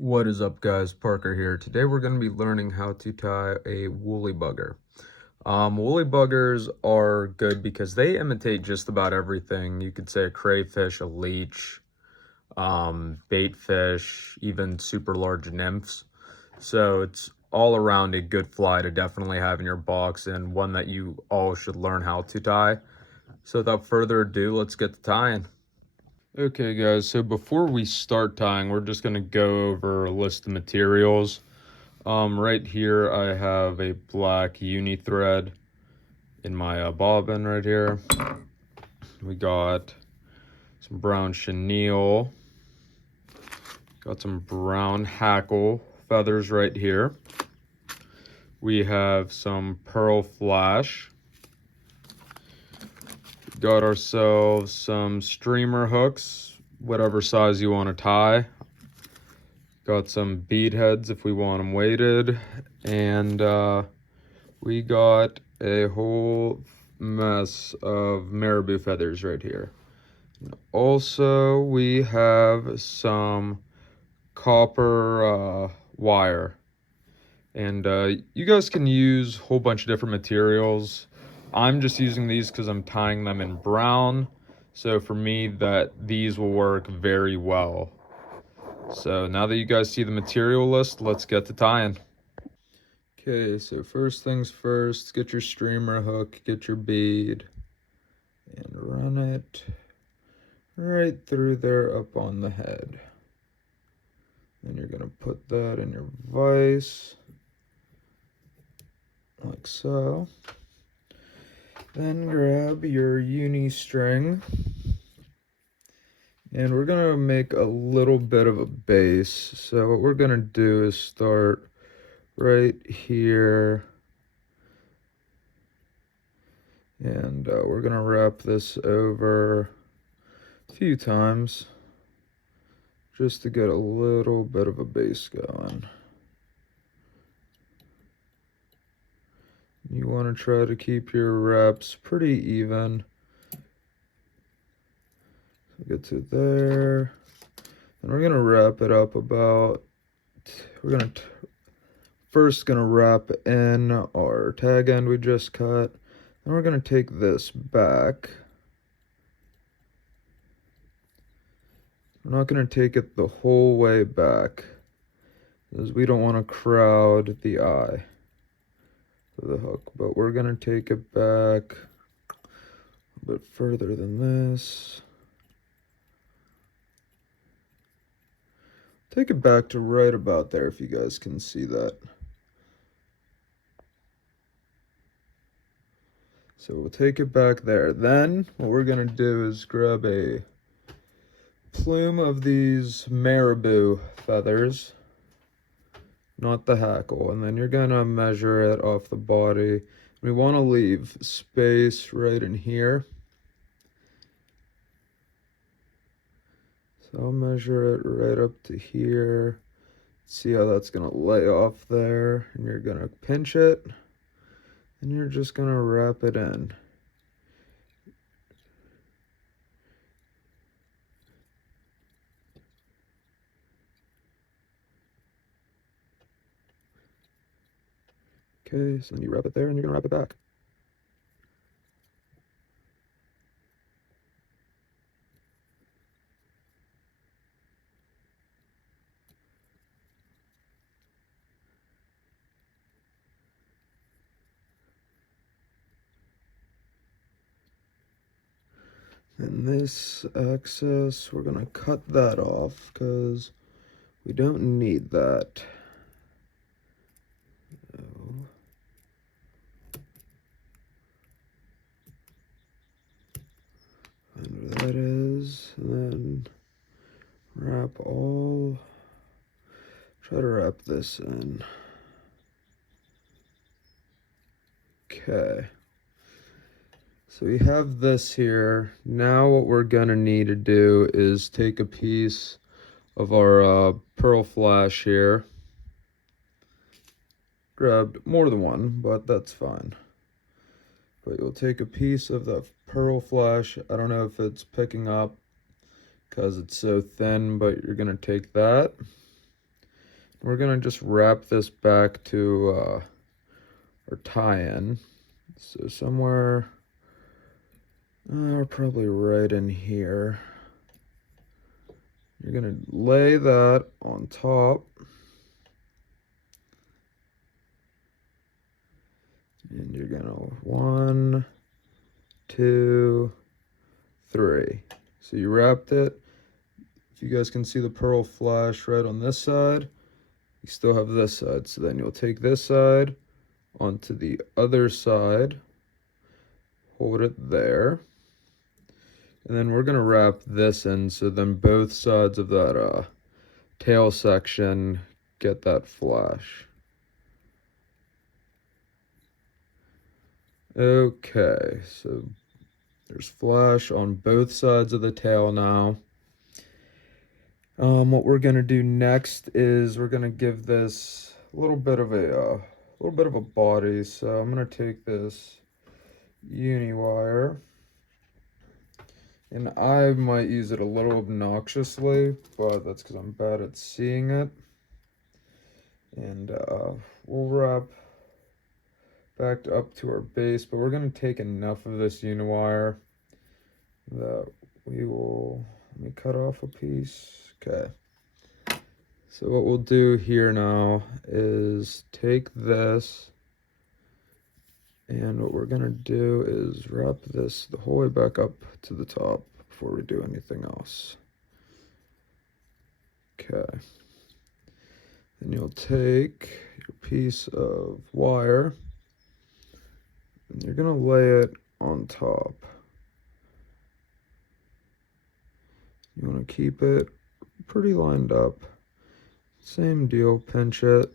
What is up, guys? Parker here. Today we're going to be learning how to tie a woolly bugger. Woolly buggers are good because they imitate just about everything. You could say a crayfish, a leech, bait fish, even super large nymphs. So it's all around a good fly to definitely have in your box and one that you all should learn how to tie. So without further ado, let's get to tying. Okay, guys, so before we start tying, we're just going to go over a list of materials. Right here, I have a black uni thread in my bobbin right here. We got some brown chenille, got some brown hackle feathers right here. We have some pearl flash. Got ourselves some streamer hooks, whatever size you want to tie. Got some bead heads if we want them weighted, and we got a whole mess of marabou feathers right here. Also, we have some copper wire, and you guys can use a whole bunch of different materials. I'm just using these because I'm tying them in brown, so for me these will work very well. So now that you guys see the material list, let's get to tying. Okay, so first things first, get your streamer hook, get your bead, and run it right through there up on the head. Then you're going to put that in your vise, like so. Then grab your uni string, and we're going to make a little bit of a base. So what we're going to do is start right here, and we're going to wrap this over a few times just to get a little bit of a base going. You want to try to keep your wraps pretty even. So get to there, and we're going to wrap it up about, we're going to first going to wrap in our tag end we just cut. Then we're going to take this back. We're not going to take it the whole way back, because we don't want to crowd the eye of the hook, but we're going to take it back a bit further than this. Take it back to right about there if you guys can see that. So we'll take it back there. Then what we're going to do is grab a plume of these marabou feathers, not the hackle, and then you're going to measure it off the body. We want to leave space right in here. So I'll measure it right up to here. See how that's going to lay off there, and you're going to pinch it, and you're just going to wrap it in. Okay, so then you wrap it there, and you're going to wrap it back. And this excess, we're going to cut that off because we don't need that. So, and where that is, and then try to wrap this in. Okay. So we have this here. Now what we're gonna need to do is take a piece of our pearl flash here. Grabbed more than one, but that's fine. But you'll take a piece of the pearl flash. I don't know if it's picking up because it's so thin, but you're gonna take that. We're gonna just wrap this back to our tie-in. So somewhere, probably right in here. You're gonna lay that on top. And you're gonna 1, 2, 3. So you wrapped it. If you guys can see the pearl flash right on this side, you still have this side. So then you'll take this side onto the other side, hold it there, and then we're gonna wrap this in so then both sides of that tail section get that flash. Okay, so there's flash on both sides of the tail now. What we're gonna do next is we're gonna give this a little bit of a body. So I'm gonna take this uni wire, and I might use it a little obnoxiously, but that's because I'm bad at seeing it. And we'll wrap back up to our base, but we're gonna take enough of this uni wire that we will, let me cut off a piece. Okay. So what we'll do here now is take this, and what we're gonna do is wrap this the whole way back up to the top before we do anything else. Okay. Then you'll take your piece of wire, and you're gonna lay it on top. You wanna keep it pretty lined up. Same deal, pinch it,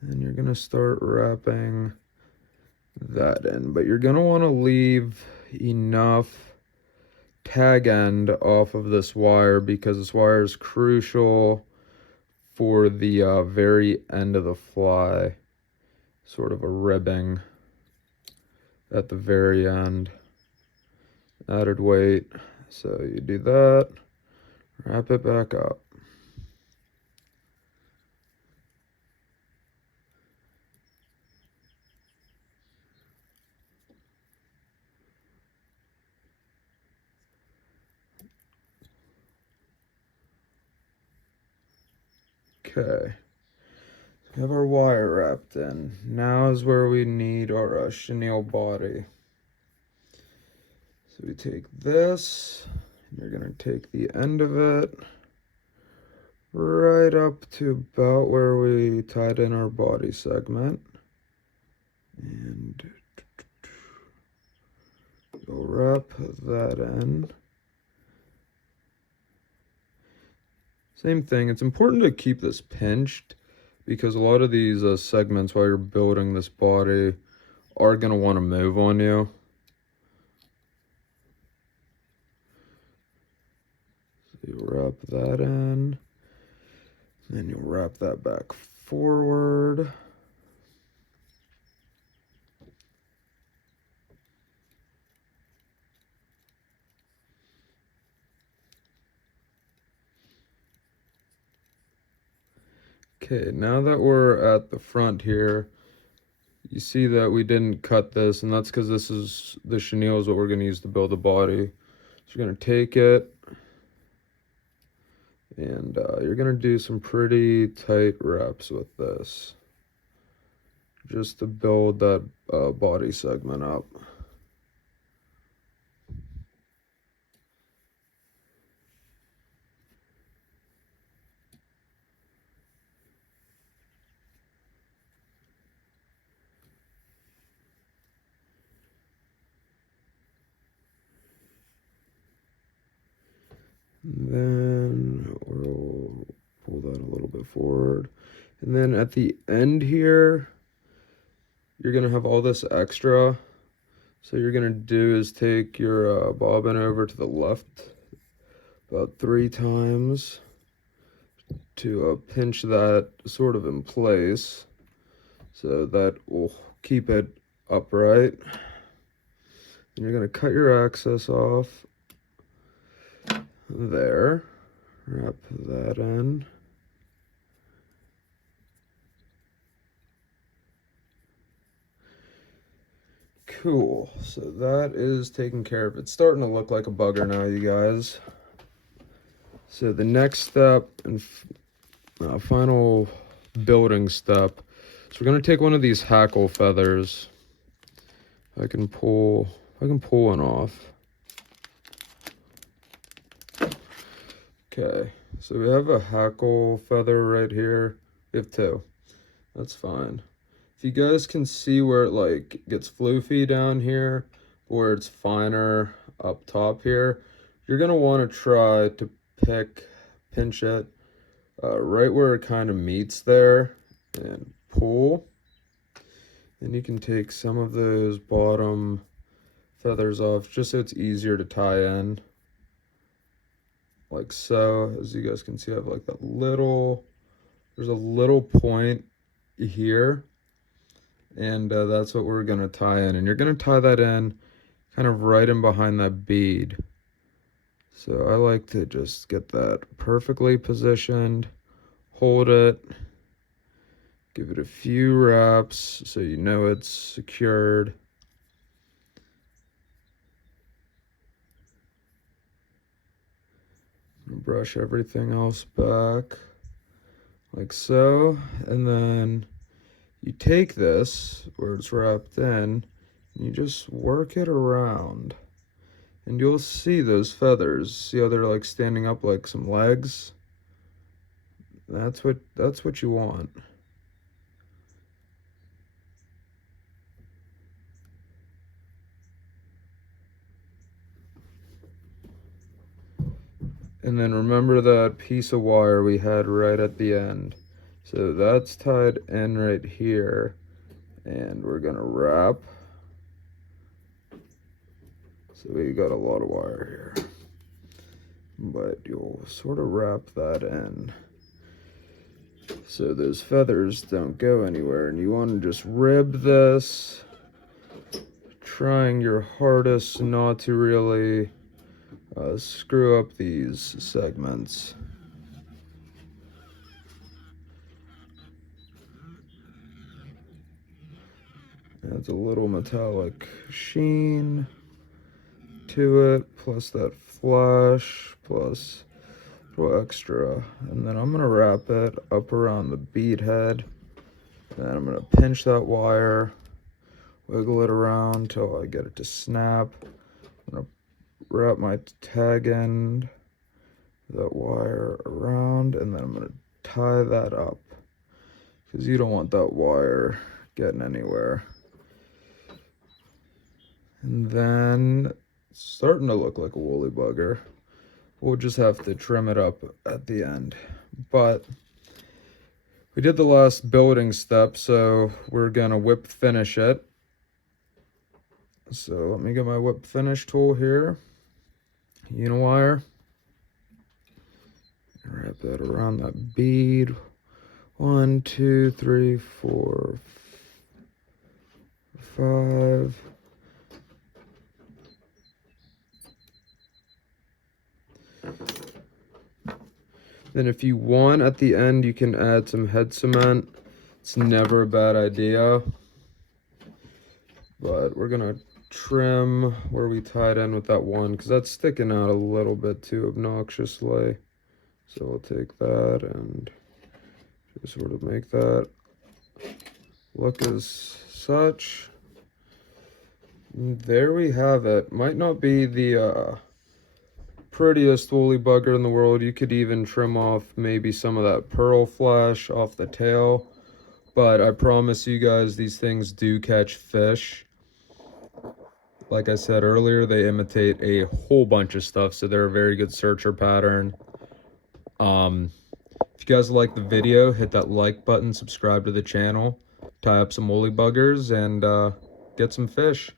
and you're gonna start wrapping that in, but you're gonna want to leave enough tag end off of this wire because this wire is crucial for the very end of the fly, sort of a ribbing at the very end, added weight. So you do that, wrap it back up. Okay, we have our wire wrapped in. Now is where we need our chenille body. So we take this, and you're gonna take the end of it right up to about where we tied in our body segment. And you'll wrap that in. Same thing, it's important to keep this pinched because a lot of these segments while you're building this body are going to want to move on you. So you wrap that in, then you'll wrap that back forward. Okay, now that we're at the front here, you see that we didn't cut this, and that's because this is the chenille is what we're going to use to build the body. So you're going to take it, and you're going to do some pretty tight wraps with this, just to build that body segment up. And then we'll pull that a little bit forward. And then at the end here, you're going to have all this extra. So you're going to do is take your bobbin over to the left about 3 times to pinch that sort of in place. So that will keep it upright. And you're going to cut your excess off there, wrap that in, Cool, so that is taken care of. It's starting to look like a bugger now, you guys. So the next step and final building step. So we're gonna take one of these hackle feathers. I can pull one off. Okay, so we have a hackle feather right here. We have two. That's fine. If you guys can see where it like gets floofy down here, where it's finer up top here, you're gonna want to try to pinch it right where it kind of meets there and pull. And you can take some of those bottom feathers off just so it's easier to tie in. Like so. As you guys can see, I have like that there's a little point here. And that's what we're going to tie in. And you're going to tie that in kind of right in behind that bead. So I like to just get that perfectly positioned, hold it, give it a few wraps so you know it's secured. Brush everything else back like so, and then you take this where it's wrapped in and you just work it around, and you'll see those feathers. See how they're like standing up like some legs? That's what you want. And then remember that piece of wire we had right at the end. So that's tied in right here, and we're gonna wrap. So we got a lot of wire here, but you'll sort of wrap that in so those feathers don't go anywhere. And you want to just rib this, trying your hardest not to really screw up these segments. Adds a little metallic sheen to it, plus that flash, plus a little extra. And then I'm gonna wrap it up around the bead head. Then I'm gonna pinch that wire, wiggle it around until I get it to snap. I'm gonna wrap my tag end, that wire around, and then I'm gonna tie that up because you don't want that wire getting anywhere. And then it's starting to look like a woolly bugger. We'll just have to trim it up at the end. But we did the last building step, so we're gonna whip finish it. So let me get my whip finish tool here. Uniwire. Wrap that around that bead. 1, 2, 3, 4, 5. Then if you want, at the end, you can add some head cement. It's never a bad idea. But we're gonna trim where we tied in with that one, because that's sticking out a little bit too obnoxiously. So we'll take that and just sort of make that look as such. And there we have it. Might not be the prettiest woolly bugger in the world. You could even trim off maybe some of that pearl flash off the tail, but I promise you guys, these things do catch fish. Like I said earlier, they imitate a whole bunch of stuff, so they're a very good searcher pattern. If you guys like the video, hit that like button, subscribe to the channel, tie up some woolly buggers, and get some fish.